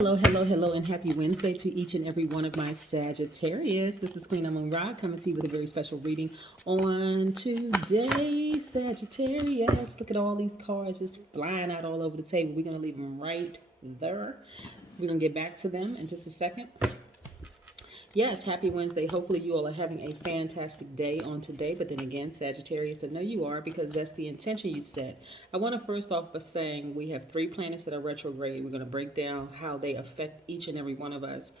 Hello, hello, hello, and happy Wednesday to each and every one of my Sagittarius. This is Queen Amun Ra coming to you with a very special reading on today, Sagittarius. Look at all these cards just flying out all over the table. We're going to leave them right there. We're going to get back to them in just a second. Yes, happy Wednesday. Hopefully you all are having a fantastic day on today. But then again, Sagittarius, I know you are because that's the intention you set. I want to first off by saying we have 3 planets that are retrograde. We're going to break down how they affect each and every one of us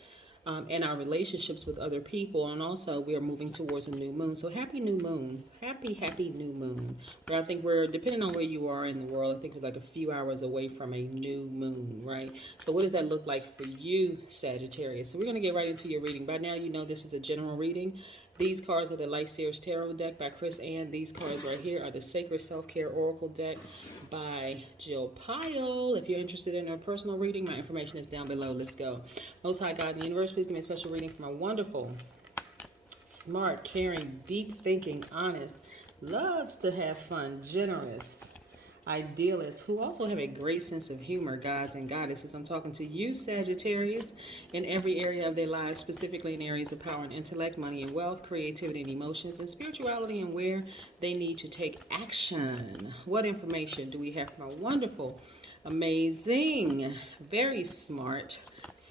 and our relationships with other people. And also we are moving towards a new moon. So happy new moon. Happy new moon. Where I think we're, depending on where you are in the world, I think we're like a few hours away from a new moon, right? So what does that look like for you, Sagittarius? So we're going to get right into your reading. By now, you know this is a general reading. These cards are the Light Seers Tarot deck by Chris Ann. These cards right here are the Sacred Self-Care Oracle deck by Jill Pyle. If you're interested in a personal reading, my information is down below. Let's go. Most High God in the universe, please give me a special reading for my wonderful, smart, caring, deep thinking, honest, loves to have fun, generous, idealists who also have a great sense of humor, gods and goddesses. I'm talking to you, Sagittarius, in every area of their lives, specifically in areas of power and intellect, money and wealth, creativity and emotions, and spirituality, and where they need to take action. What information do we have from our wonderful, amazing, very smart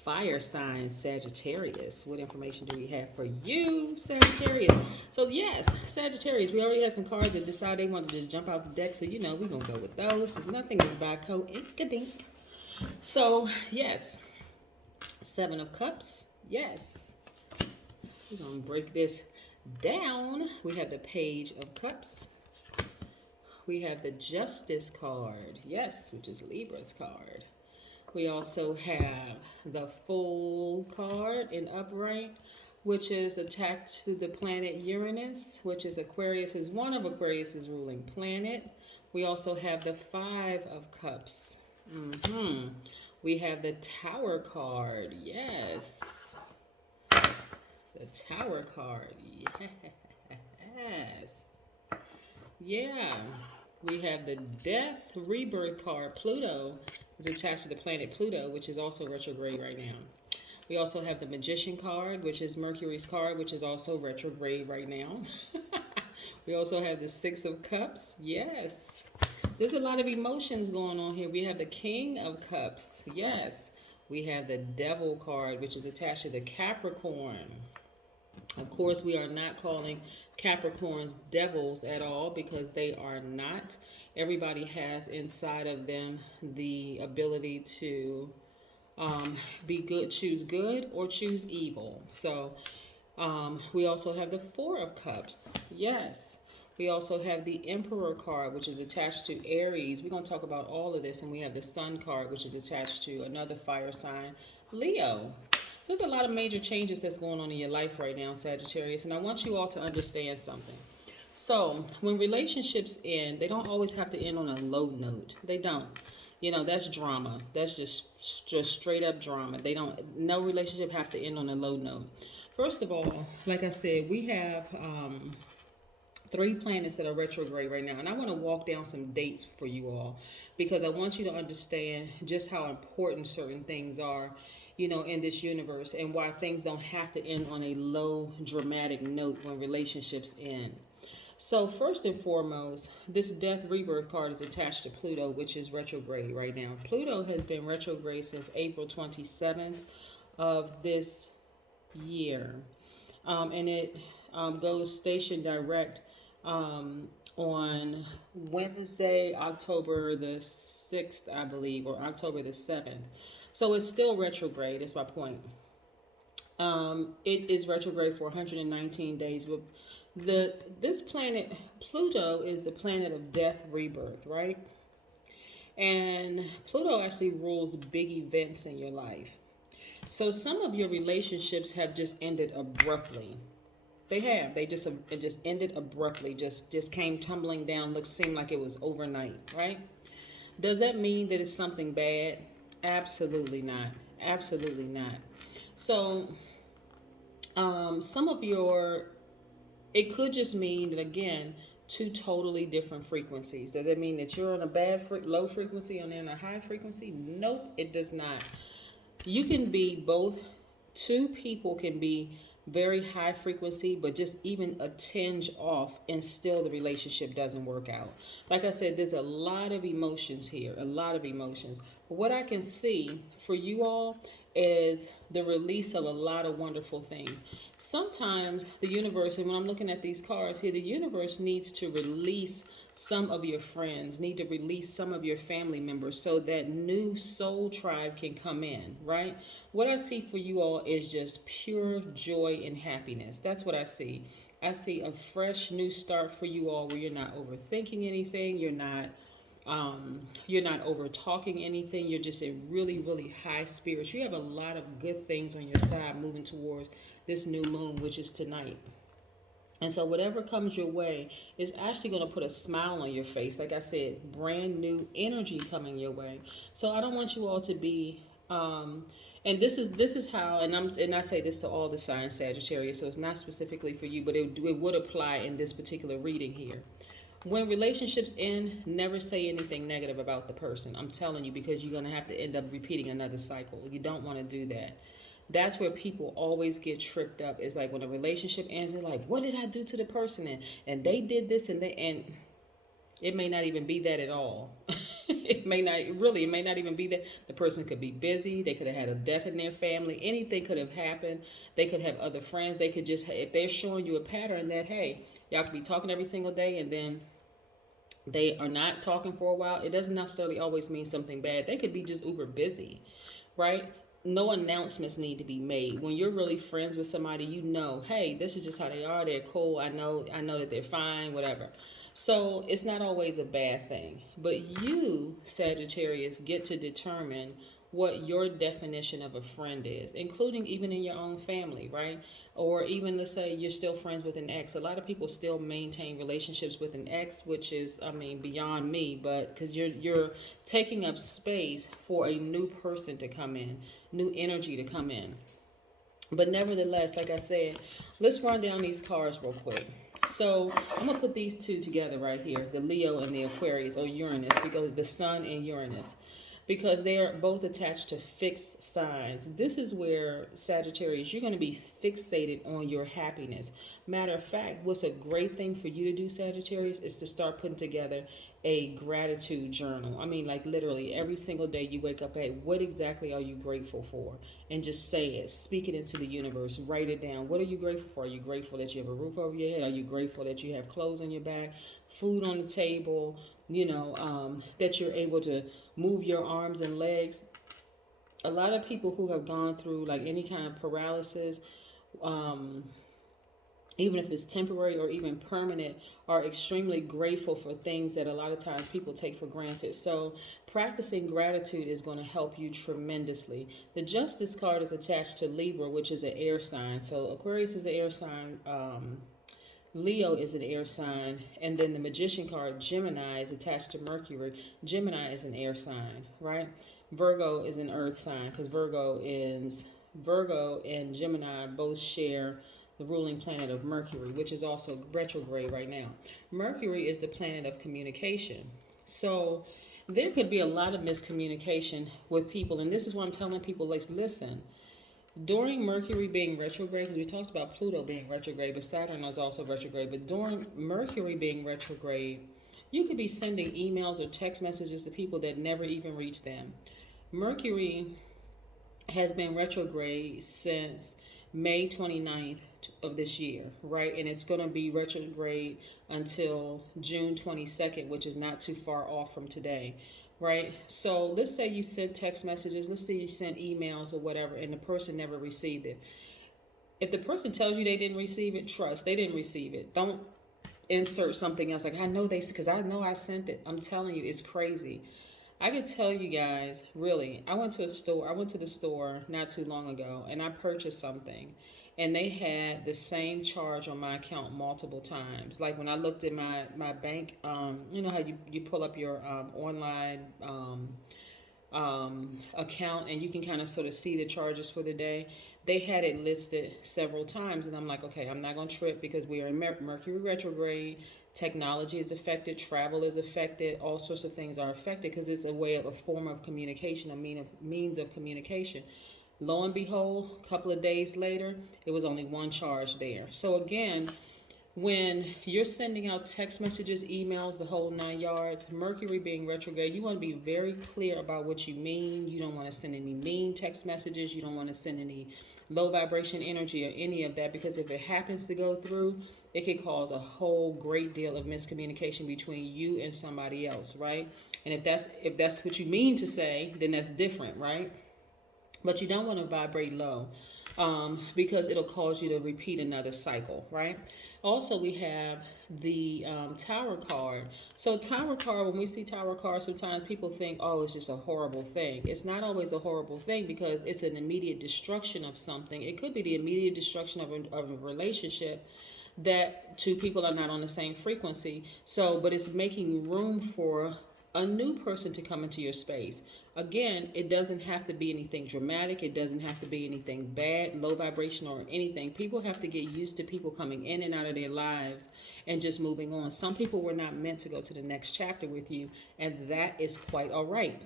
fire sign Sagittarius? What information do we have for you, Sagittarius? So yes, Sagittarius, we already had some cards that decided they wanted to just jump out the deck. So you know we're going to go with those because nothing is by coinkadink. So yes, 7 of Cups. Yes. We're going to break this down. We have the Page of Cups. We have the Justice card. Yes, which is Libra's card. We also have the Fool card in upright, which is attached to the planet Uranus, which is Aquarius, is one of Aquarius's ruling planet. We also have the 5 of Cups. We have the Tower card. Yes. The Tower card. Yes. Yeah. We have the Death Rebirth card. Pluto is attached to the planet Pluto, which is also retrograde right now. We also have the Magician card, which is Mercury's card, which is also retrograde right now. We also have the 6 of Cups. Yes. There's a lot of emotions going on here. We have the King of Cups. Yes. We have the Devil card, which is attached to the Capricorn. Of course, we are not calling Capricorns devils at all because they are not. Everybody has inside of them the ability to be good, choose good, or choose evil. So we also have the 4 of Cups. Yes. We also have the Emperor card, which is attached to Aries. We're going to talk about all of this. And we have the Sun card, which is attached to another fire sign, Leo. So there's a lot of major changes that's going on in your life right now, Sagittarius. And I want you all to understand something. So when relationships end, they don't always have to end on a low note. They don't. You know, that's drama. That's just straight up drama. They don't, no relationship have to end on a low note. First of all, like I said, we have 3 planets that are retrograde right now. And I want to walk down some dates for you all because I want you to understand just how important certain things are, you know, in this universe and why things don't have to end on a low dramatic note when relationships end. So first and foremost, this Death Rebirth card is attached to Pluto, which is retrograde right now. Pluto has been retrograde since April 27th of this year. And it goes station direct on Wednesday, October the 6th, I believe, or October the 7th. So it's still retrograde, is my point. It is retrograde for 119 days. This planet, Pluto, is the planet of death, rebirth, right? And Pluto actually rules big events in your life. So some of your relationships have just ended abruptly. They have. It just ended abruptly. Just came tumbling down. Seemed like it was overnight, right? Does that mean that it's something bad? Absolutely not. Absolutely not. So some of it could just mean that, again, 2 totally different frequencies. Does it mean that you're on a low frequency and they're on a high frequency? Nope, it does not. you can be both. Two people can be very high frequency, but just even a tinge off, and still the relationship doesn't work out. Like I said, there's a lot of emotions here, a lot of emotions. But what I can see for you all is the release of a lot of wonderful things. Sometimes the universe, and when I'm looking at these cards here, the universe needs to release some of your friends, need to release some of your family members so that new soul tribe can come in, right? What I see for you all is just pure joy and happiness. That's what I see. I see a fresh new start for you all where you're not overthinking anything, you're not over talking anything. You're just in really, really high spirits. You have a lot of good things on your side moving towards this new moon, which is tonight. And so whatever comes your way is actually going to put a smile on your face. Like I said, brand new energy coming your way. So I don't want you all to be and this is how, and I say this to all the signs Sagittarius, so it's not specifically for you, but it would apply in this particular reading here. When relationships end, never say anything negative about the person. I'm telling you, because you're going to have to end up repeating another cycle. You don't want to do that. That's where people always get tripped up. It's like when a relationship ends, they're like, what did I do to the person? And they did this and it may not even be that at all. It may not even be that. The person could be busy. They could have had a death in their family. Anything could have happened. They could have other friends. They could just, if they're showing you a pattern that, hey, y'all could be talking every single day and then they are not talking for a while, it doesn't necessarily always mean something bad. They could be just uber busy, right? No announcements need to be made. When you're really friends with somebody, you know, hey, this is just how they are. They're cool. I know that they're fine, whatever. So it's not always a bad thing. But you, Sagittarius, get to determine what your definition of a friend is, including even in your own family, right? Or even, let's say you're still friends with an ex. A lot of people still maintain relationships with an ex, which is, I mean, beyond me, but because you're taking up space for a new person to come in, new energy to come in. But nevertheless, like I said, let's run down these cards real quick. So I'm going to put these two together right here, the Leo and the Aquarius, or Uranus, because the Sun and Uranus, because they are both attached to fixed signs. This is where, Sagittarius, you're going to be fixated on your happiness. Matter of fact, what's a great thing for you to do, Sagittarius, is to start putting together a gratitude journal. I mean, like literally every single day you wake up, hey, what exactly are you grateful for? And just say it, speak it into the universe, write it down. What are you grateful for? Are you grateful that you have a roof over your head? Are you grateful that you have clothes on your back, food on the table, that you're able to move your arms and legs? A lot of people who have gone through like any kind of paralysis, even if it's temporary or even permanent, are extremely grateful for things that a lot of times people take for granted. So practicing gratitude is going to help you tremendously. The Justice card is attached to Libra, which is an air sign. So Aquarius is an air sign. Leo is an air sign. And then the Magician card, Gemini, is attached to Mercury. Gemini is an air sign, right? Virgo is an earth sign, because Virgo and Gemini both share the ruling planet of Mercury, which is also retrograde right now. Mercury is the planet of communication. So there could be a lot of miscommunication with people. And this is what I'm telling people, like, listen, during Mercury being retrograde, because we talked about Pluto being retrograde, but Saturn is also retrograde. But during Mercury being retrograde, you could be sending emails or text messages to people that never even reach them. Mercury has been retrograde since May 29th of this year, right? And it's going to be retrograde until June 22nd, which is not too far off from today, right? So let's say you sent text messages, let's say you sent emails or whatever, and the person never received it. If the person tells you they didn't receive it, trust they didn't receive it. Don't insert something else like, I know because I know I sent it. I'm telling you, it's crazy. I could tell you guys, really, I went to the store not too long ago, and I purchased something, and they had the same charge on my account multiple times. Like when I looked at my bank, you know how you pull up your online account, and you can kind of sort of see the charges for the day. They had it listed several times, and I'm like, okay, I'm not going to trip because we are in Mercury retrograde. Technology is affected, travel is affected, all sorts of things are affected because it's a form of communication, means of communication. Lo and behold, a couple of days later, it was only one charge there. So again, when you're sending out text messages, emails, the whole 9 yards, Mercury being retrograde, you want to be very clear about what you mean. You don't want to send any mean text messages. You don't want to send any low vibration energy or any of that, because if it happens to go through, it could cause a whole great deal of miscommunication between you and somebody else, right? And if that's what you mean to say, then that's different, right? But you don't want to vibrate low, because it'll cause you to repeat another cycle, right? Also, we have the Tower card. So Tower card, when we see Tower card, sometimes people think, oh, it's just a horrible thing. It's not always a horrible thing because it's an immediate destruction of something. It could be the immediate destruction of a relationship that two people are not on the same frequency. So, but it's making room for a new person to come into your space. Again, it doesn't have to be anything dramatic. It doesn't have to be anything bad, low vibration, or anything. People have to get used to people coming in and out of their lives and just moving on. Some people were not meant to go to the next chapter with you, and that is quite all right.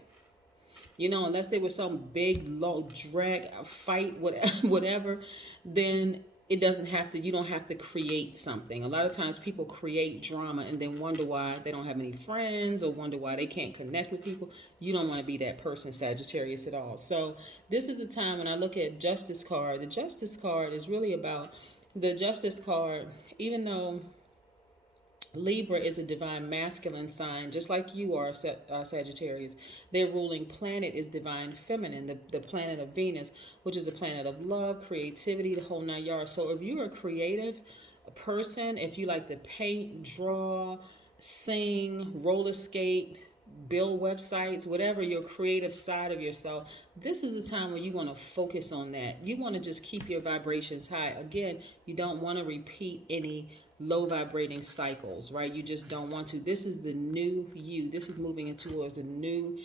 You know, unless there was some big, long drag, fight, whatever, then it doesn't have to, you don't have to create something. A lot of times people create drama and then wonder why they don't have any friends or wonder why they can't connect with people. You don't want to be that person, Sagittarius, at all. So this is a time when I look at Justice card. The Justice card is really about the Justice card, even though Libra is a divine masculine sign, just like you are, Sagittarius. Their ruling planet is divine feminine, the planet of Venus, which is the planet of love, creativity, the whole 9 yards. So if you're a creative person, if you like to paint, draw, sing, roller skate, build websites, whatever your creative side of yourself, this is the time where you want to focus on that. You want to just keep your vibrations high. Again, you don't want to repeat any low vibrating cycles, right? You just don't want to. This is the new you. This is moving into towards the new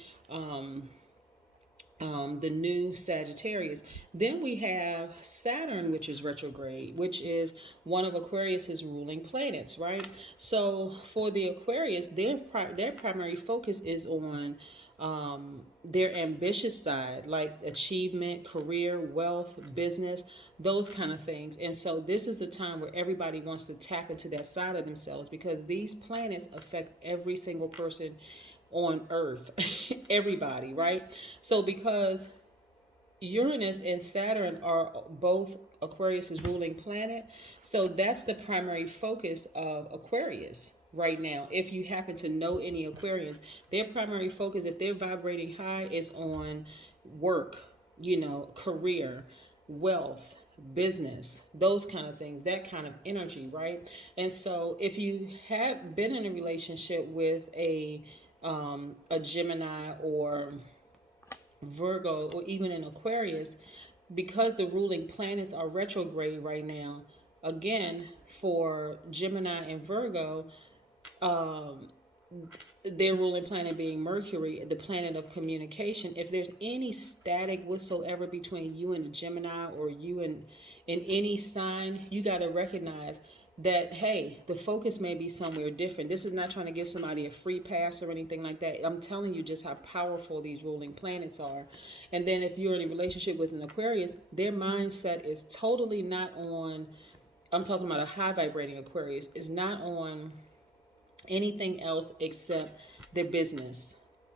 Sagittarius. Then we have Saturn, which is retrograde, which is one of Aquarius's ruling planets, right? So for the Aquarius, their primary focus is on their ambitious side, like achievement, career, wealth, business, those kind of things. And so this is the time where everybody wants to tap into that side of themselves, because these planets affect every single person on Earth, everybody, right? So because Uranus and Saturn are both Aquarius's ruling planet, so that's the primary focus of Aquarius right now. If you happen to know any Aquarians, their primary focus, if they're vibrating high, is on work, career, wealth, business, those kind of things, that kind of energy, right? And so if you have been in a relationship with a Gemini or Virgo or even an Aquarius, because the ruling planets are retrograde right now, again, for Gemini and Virgo, their ruling planet being Mercury, the planet of communication, if there's any static whatsoever between you and the Gemini or you and in any sign, you got to recognize that, hey, the focus may be somewhere different. This is not trying to give somebody a free pass or anything like that. I'm telling you just how powerful these ruling planets are. And then if you're in a relationship with an Aquarius, their mindset is totally not on, I'm talking about a high vibrating Aquarius, is not on anything else except their business.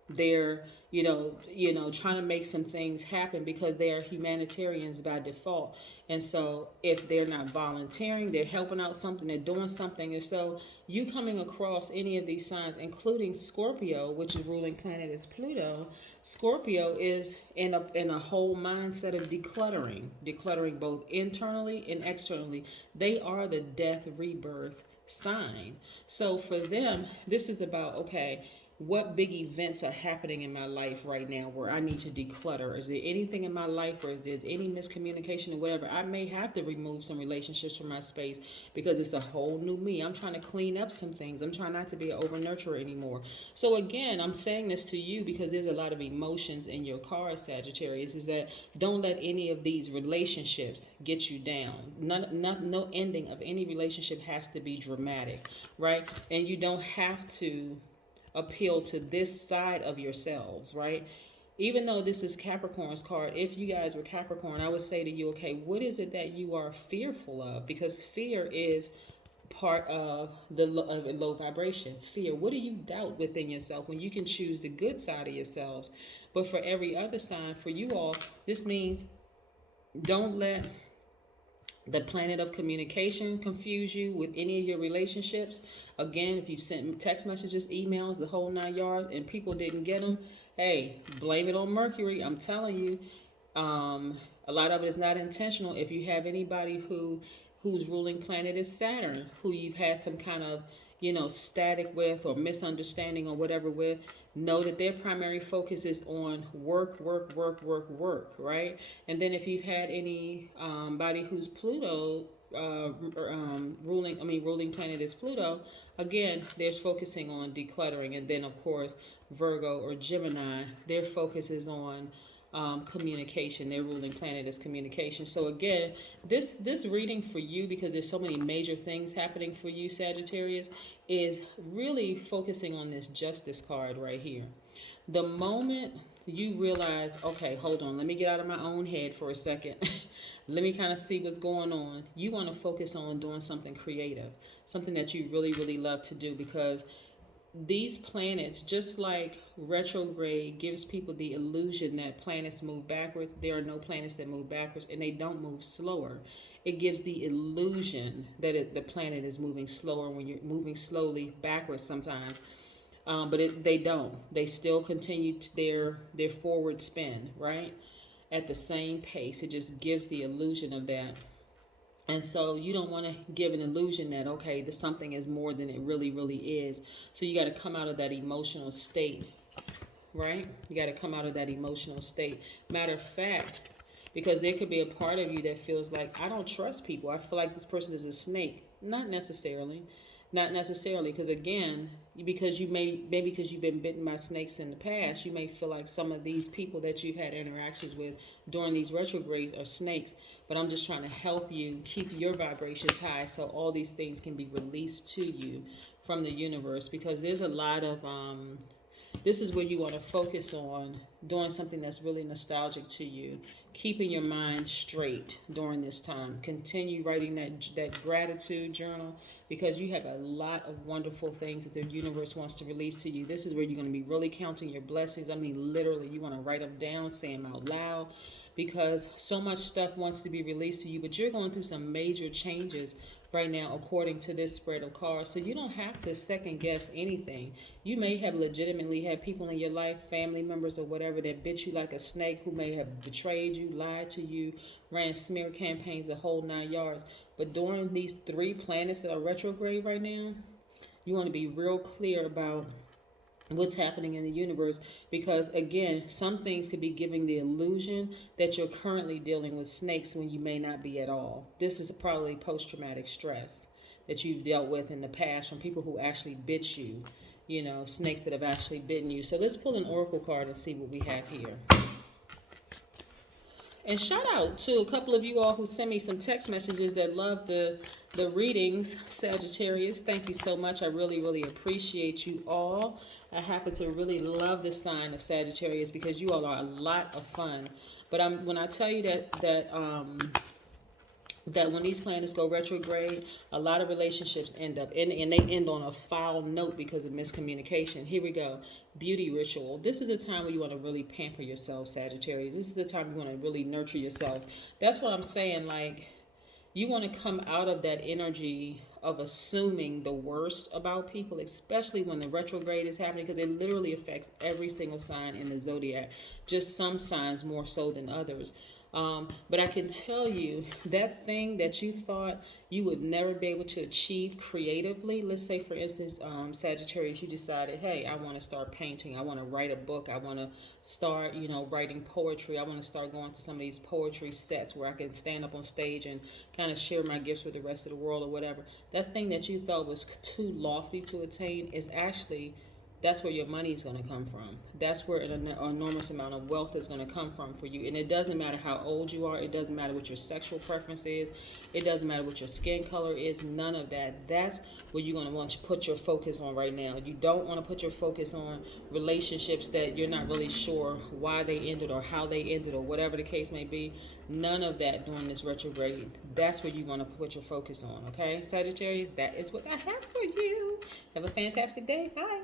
They're, trying to make some things happen because they are humanitarians by default. And so if they're not volunteering, they're helping out something, they're doing something. And so you coming across any of these signs, including Scorpio, which the ruling planet is Pluto, Scorpio is in a whole mindset of decluttering both internally and externally. They are the death rebirth sign. So for them, this is about, okay, what big events are happening in my life right now where I need to declutter? Is there anything in my life where there's any miscommunication or whatever? I may have to remove some relationships from my space because it's a whole new me. I'm trying to clean up some things. I'm trying not to be an over nurturer anymore. So again, I'm saying this to you because there's a lot of emotions in your card, Sagittarius, is that don't let any of these relationships get you down. No ending of any relationship has to be dramatic, right? And you don't have to appeal to this side of yourselves, right? Even though this is Capricorn's card, if you guys were Capricorn, I would say to you, okay, what is it that you are fearful of? Because fear is part of the low vibration. Fear. What do you doubt within yourself when you can choose the good side of yourselves? But for every other sign, for you all, this means don't let the planet of communication confuse you with any of your relationships. Again, if you've sent text messages, emails, the whole 9 yards, and people didn't get them, hey, blame it on Mercury. I'm telling you, a lot of it is not intentional. If you have anybody whose ruling planet is Saturn, who you've had some kind of static with or misunderstanding or whatever with, know that their primary focus is on work, right? And then if you've had anybody whose Pluto ruling planet is Pluto, again, they're focusing on decluttering. And then of course Virgo or Gemini, their focus is on communication. Their ruling planet is communication. So again, this reading for you, because there's so many major things happening for you, Sagittarius, is really focusing on this Justice card right here. The moment you realize, okay, hold on, let me get out of my own head for a second. Let me kind of see what's going on. You want to focus on doing something creative, something that you really love to do, because these planets, just like retrograde gives people the illusion that planets move backwards, there are no planets that move backwards, and they don't move slower. It gives the illusion that the planet is moving slower when you're moving slowly backwards sometimes. But they don't. They still continue their forward spin, right? At the same pace. It just gives the illusion of that. And so you don't want to give an illusion that, okay, this something is more than it really is. So you got to come out of that emotional state, right? You got to come out of that emotional state. Matter of fact, because there could be a part of you that feels like, I don't trust people. I feel like this person is a snake. Not necessarily. Because again, because you've been bitten by snakes in the past, you may feel like some of these people that you've had interactions with during these retrogrades are snakes. But I'm just trying to help you keep your vibrations high so all these things can be released to you from the universe, because there's a lot of this is where you want to focus on doing something that's really nostalgic to you, keeping your mind straight during this time. Continue writing that gratitude journal, because you have a lot of wonderful things that the universe wants to release to you. This is where you're going to be really counting your blessings. I mean, literally, you want to write them down, say them out loud, because so much stuff wants to be released to you, but you're going through some major changes right now according to this spread of cards. So you don't have to second guess anything. You may have legitimately had people in your life, family members or whatever, that bit you like a snake, who may have betrayed you, lied to you, ran smear campaigns, the whole 9 yards. But during these 3 planets that are retrograde right now, you want to be real clear about what's happening in the universe, because again, some things could be giving the illusion that you're currently dealing with snakes when you may not be at all. This is probably post-traumatic stress that you've dealt with in the past from people who actually bit you, snakes that have actually bitten you. So let's pull an oracle card and see what we have here. And shout out to a couple of you all who sent me some text messages that love the readings, Sagittarius. Thank you so much. I really appreciate you all. I happen to really love the sign of Sagittarius because you all are a lot of fun. But when I tell you that when these planets go retrograde, a lot of relationships end up, and they end on a foul note because of miscommunication. Here we go. Beauty ritual. This is a time where you want to really pamper yourself, Sagittarius. This is the time you want to really nurture yourselves. That's what I'm saying. Like, you want to come out of that energy of assuming the worst about people, especially when the retrograde is happening, because it literally affects every single sign in the zodiac. Just some signs more so than others. But I can tell you that thing that you thought you would never be able to achieve creatively. Let's say, for instance, Sagittarius, you decided, hey, I want to start painting. I want to write a book. I want to start, writing poetry. I want to start going to some of these poetry sets where I can stand up on stage and kind of share my gifts with the rest of the world or whatever. That thing that you thought was too lofty to attain is actually, that's where your money is going to come from. That's where an enormous amount of wealth is going to come from for you. And it doesn't matter how old you are. It doesn't matter what your sexual preference is. It doesn't matter what your skin color is. None of that. That's what you're going to want to put your focus on right now. You don't want to put your focus on relationships that you're not really sure why they ended or how they ended or whatever the case may be. None of that during this retrograde. That's what you want to put your focus on, okay? Sagittarius, that is what I have for you. Have a fantastic day. Bye.